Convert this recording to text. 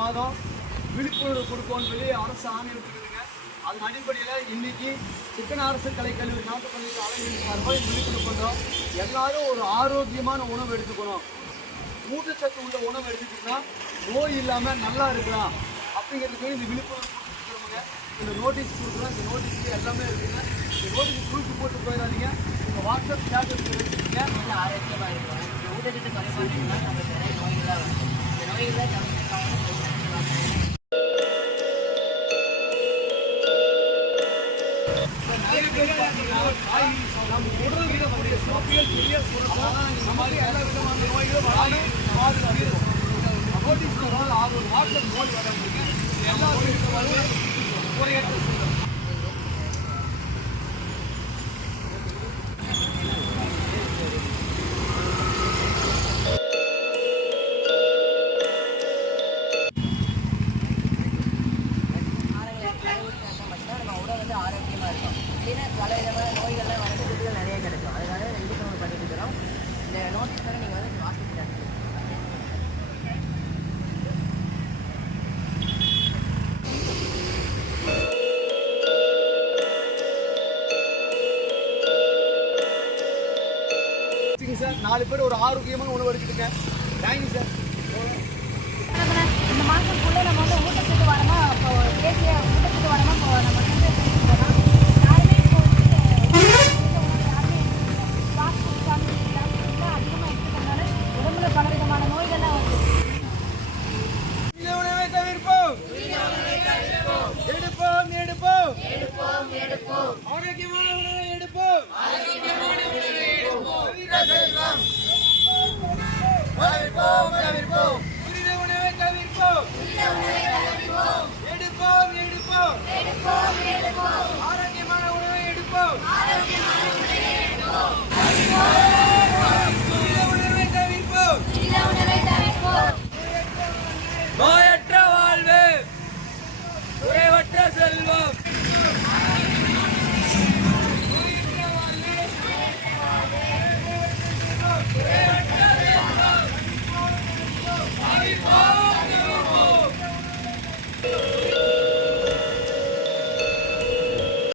மாதம் விழிப்புணர்வு கொடுக்கணும்னு சொல்லி அரசு ஆணை விட்டுருக்குதுங்க. அதன் அடிப்படையில் இன்னைக்கு சிக்கன அரசு கலைக்கல்லூரி நாட்டுப்பள்ளிக்கு அலைவீடு சார்பாக விழிப்புணர்வு பண்ணுறோம். எல்லாரும் ஒரு ஆரோக்கியமான உணவு எடுத்துக்கணும், ஊட்டச்சத்து உள்ள உணவு எடுத்துக்கிட்டோம்னா நோய் இல்லாமல் நல்லா இருக்கலாம் அப்படிங்கிறதுக்கு இந்த விழிப்புணர்வு கொடுத்துருக்குறவங்க. இந்த நோட்டீஸ் கொடுக்குறோம். இந்த நோட்டீஸ்க்கு எல்லாமே இருக்குங்க. இந்த நோட்டீஸ் தூக்கி போட்டு போயிடாதீங்க. உங்கள் வாட்ஸ்அப் ஸ்டேட்டஸில் வச்சுக்கோங்க. நல்லா ஆரோக்கியமாக இருக்கும். இந்த ஊட்டச்சத்து குறைபாடுனா நமக்கு நிறைய நோய்களாக வரும். இந்த நோய்களை நம்ம உடல் இருக்கக்கூடிய சோப்பியல் பெரிய சுரக்கம் இந்த மாதிரி எல்லா விதமான நோய்களும் வராமல் பாதுகாக்கிறோம். நோட்டீஸ் வாட்ஸ்அப் நோய் வரவங்களுக்கு எல்லா விதமான குறையற்ற செய்யும். நம்ம உடல் வந்து ஆரோக்கியமாக இருக்கும். இல்லைன்னா பல விதமான நோய்கள்லாம் வந்து வீட்டில் நிறைய கிடைக்கும். அதனால விழிப்புணர்வு பண்ணிட்டு இருக்கிறோம். இந்த நோட்டீஸ் வரை நீங்கள் வந்து வாசிக்கலாம். சார் 4 பேர் ஒரு ஆரோக்கியமான உணவு எடுத்துக்கங்க. Thank you sir. இந்த மாதத்துக்குள்ளே நம்ம வந்து ஊட்டச்சத்து வரமா இப்போ தேசிய ஊட்டச்சத்து வரமா இப்போ நம்ம வந்து